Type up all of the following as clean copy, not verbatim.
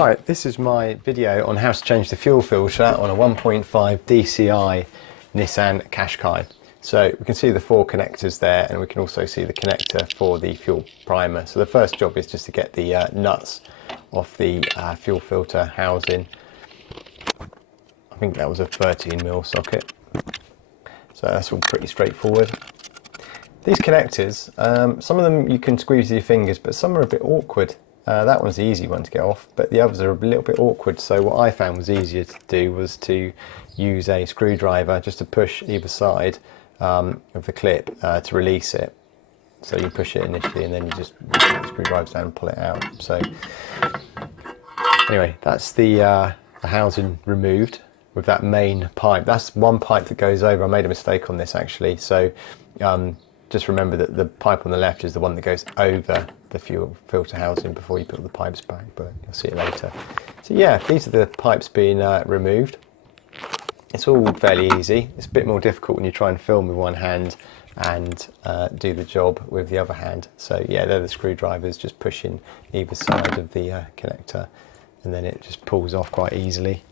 Right, this is my video on how to change the fuel filter on a 1.5 DCI Nissan Qashqai. So we can see the four connectors there, and we can also see the connector for the fuel primer. So the first job is just to get the nuts off the fuel filter housing. I think that was a 13mm socket. So that's all pretty straightforward. These connectors, some of them you can squeeze with your fingers, but some are a bit awkward. That one's the easy one to get off, but the others are a little bit awkward. So what I found was easier to do was to use a screwdriver just to push either side of the clip to release it. So you push it initially and then you just screwdriver down and pull it out. So anyway, that's the housing removed with that main pipe. That's one pipe that goes over. I made a mistake on this actually. So just remember that the pipe on the left is the one that goes over the fuel filter housing before you put the pipes back, but you'll see it later. So yeah, these are the pipes being removed. It's all fairly easy. It's a bit more difficult when you try and film with one hand and do the job with the other hand. So yeah, they're the screwdrivers just pushing either side of the connector, and then it just pulls off quite easily.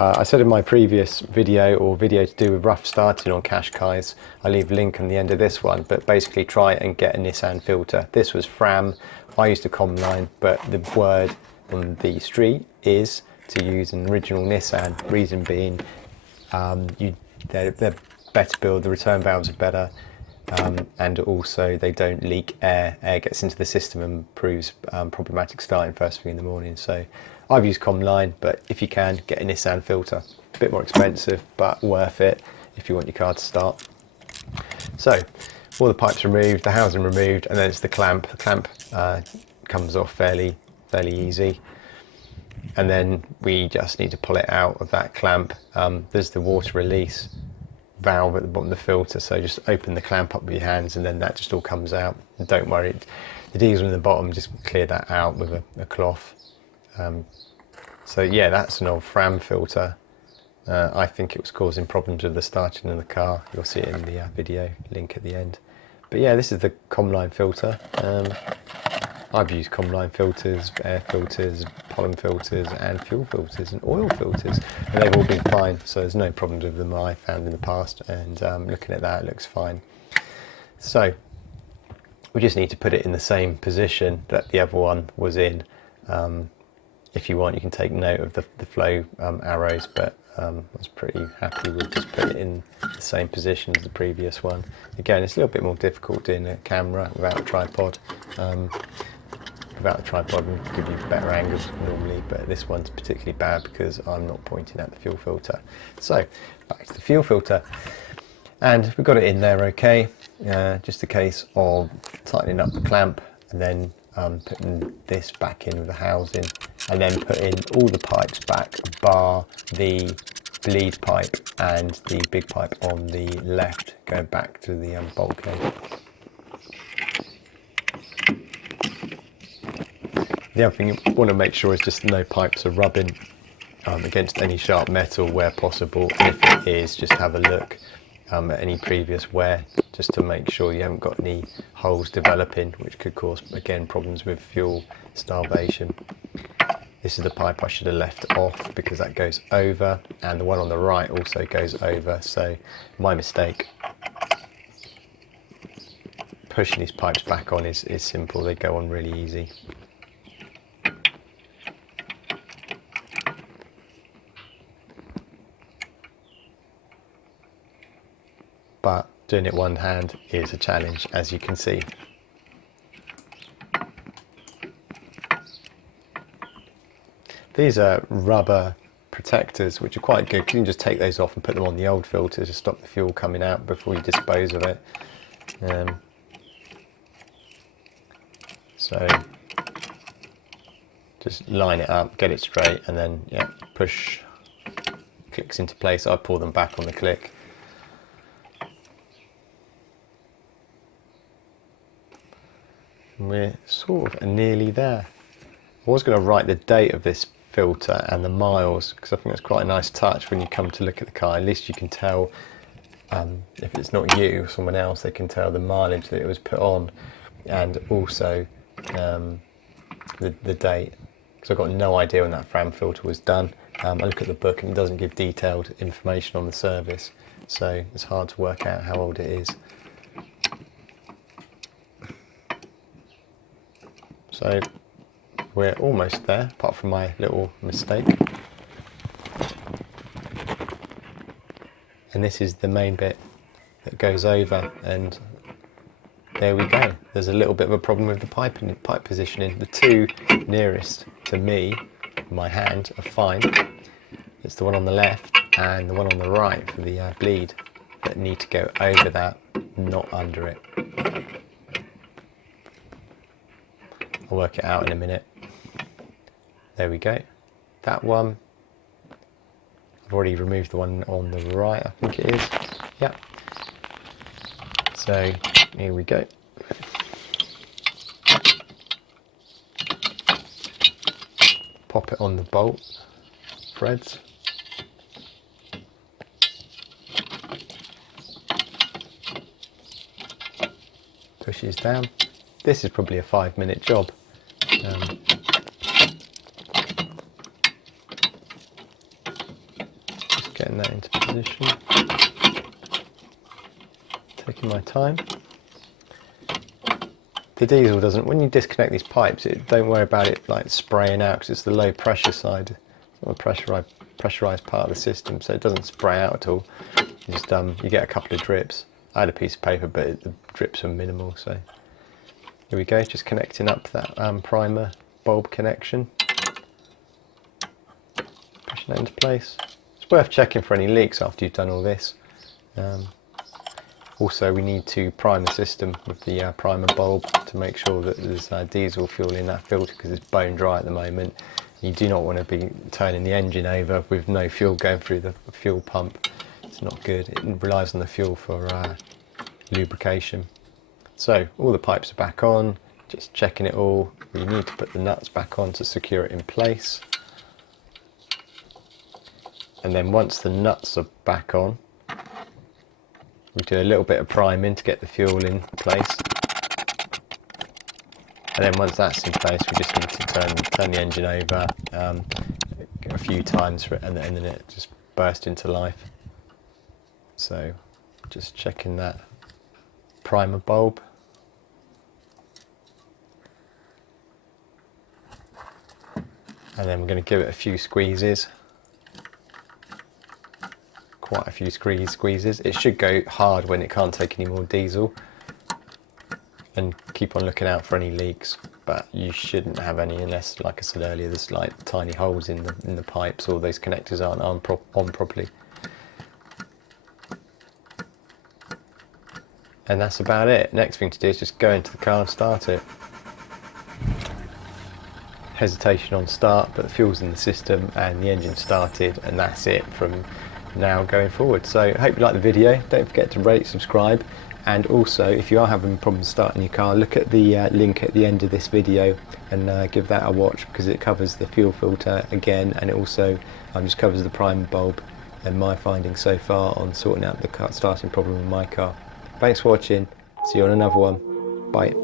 I said in my previous video to do with rough starting on Qashqais, I'll leave a link on the end of this one, but basically try and get a Nissan filter. This was Fram. I used a Comline, but the word on the street is to use an original Nissan. Reason being, they're better built, the return valves are better, and also they don't leak air. Air gets into the system and proves problematic starting first thing in the morning. So I've used Comline, but if you can, get a Nissan filter. A bit more expensive, but worth it if you want your car to start. So all the pipes removed, the housing removed, and then it's the clamp. The clamp comes off fairly easy. And then we just need to pull it out of that clamp. There's the water release valve at the bottom of the filter, so just open the clamp up with your hands and then that just all comes out. And don't worry, the diesel in the bottom, just clear that out with a cloth. So yeah, that's an old Fram filter. I think it was causing problems with the starting of the car. You'll see it in the video link at the end. But yeah, this is the Comline filter. I've used Comline filters, air filters, pollen filters and fuel filters and oil filters, and they've all been fine, so there's no problems with them I found in the past, and looking at that, it looks fine. So we just need to put it in the same position that the other one was in. If you want, you can take note of the flow arrows, but I was pretty happy with just putting it in the same position as the previous one. Again, it's a little bit more difficult doing a camera without a tripod. Without a tripod will give you better angles normally, but this one's particularly bad because I'm not pointing at the fuel filter. So back to the fuel filter, and we've got it in there okay. Just a case of tightening up the clamp and then putting this back in with the housing, and then putting all the pipes back bar the bleed pipe and the big pipe on the left, going back to the bulkhead. The other thing you want to make sure is just no pipes are rubbing against any sharp metal where possible. And if it is, just have a look at any previous wear, just to make sure you haven't got any holes developing, which could cause, again, problems with fuel starvation. This is the pipe I should have left off because that goes over, and the one on the right also goes over, so my mistake. Pushing these pipes back on is simple, they go on really easy. But doing it one hand is a challenge, as you can see. These are rubber protectors, which are quite good. You can just take those off and put them on the old filter to stop the fuel coming out before you dispose of it. So just line it up, get it straight, and then yeah, push, clicks into place. I pull them back on the click. We're sort of nearly there. I was going to write the date of this filter and the miles, because I think that's quite a nice touch when you come to look at the car. At least you can tell, if it's not you or someone else, they can tell the mileage that it was put on, and also the date, because I've got no idea when that Fram filter was done. I look at the book and it doesn't give detailed information on the service, so it's hard to work out how old it is. So we're almost there, apart from my little mistake. And this is the main bit that goes over, and there we go. There's a little bit of a problem with the pipe positioning. The two nearest to me, my hand, are fine. It's the one on the left and the one on the right for the bleed that need to go over that, not under it. I'll work it out in a minute. There we go. That one, I've already removed the one on the right, I think it is. Yeah. So here we go. Pop it on the bolt threads. Pushes down. This is probably a 5-minute job. Just getting that into position. Taking my time. The diesel doesn't, when you disconnect these pipes, don't worry about it like spraying out, because it's the low pressure side, it's not the pressurized part of the system, so it doesn't spray out at all. You just you get a couple of drips. I had a piece of paper, but the drips are minimal. So here we go, just connecting up that primer bulb connection, pushing that into place. It's worth checking for any leaks after you've done all this. Also, we need to prime the system with the primer bulb to make sure that there's diesel fuel in that filter, because it's bone dry at the moment. You do not want to be turning the engine over with no fuel going through the fuel pump. It's not good. It relies on the fuel for lubrication. So all the pipes are back on, just checking it all. We need to put the nuts back on to secure it in place. And then once the nuts are back on, we do a little bit of priming to get the fuel in place. And then once that's in place, we just need to turn the engine over a few times for it, and then it just bursts into life. So just checking that primer bulb. And then we're going to give it a few squeezes. Quite a few squeezes. It should go hard when it can't take any more diesel, and keep on looking out for any leaks, but you shouldn't have any unless, like I said earlier, there's like tiny holes in the pipes, or those connectors aren't on properly. And that's about it. Next thing to do is just go into the car and start it. Hesitation on start, but the fuel's in the system and the engine started, and that's it from now going forward. So I hope you like the video. Don't forget to rate, subscribe, and also if you are having problems starting your car, look at the link at the end of this video and give that a watch, because it covers the fuel filter again, and it also just covers the primer bulb and my findings so far on sorting out the car starting problem in my car. Thanks for watching. See you on another one. Bye.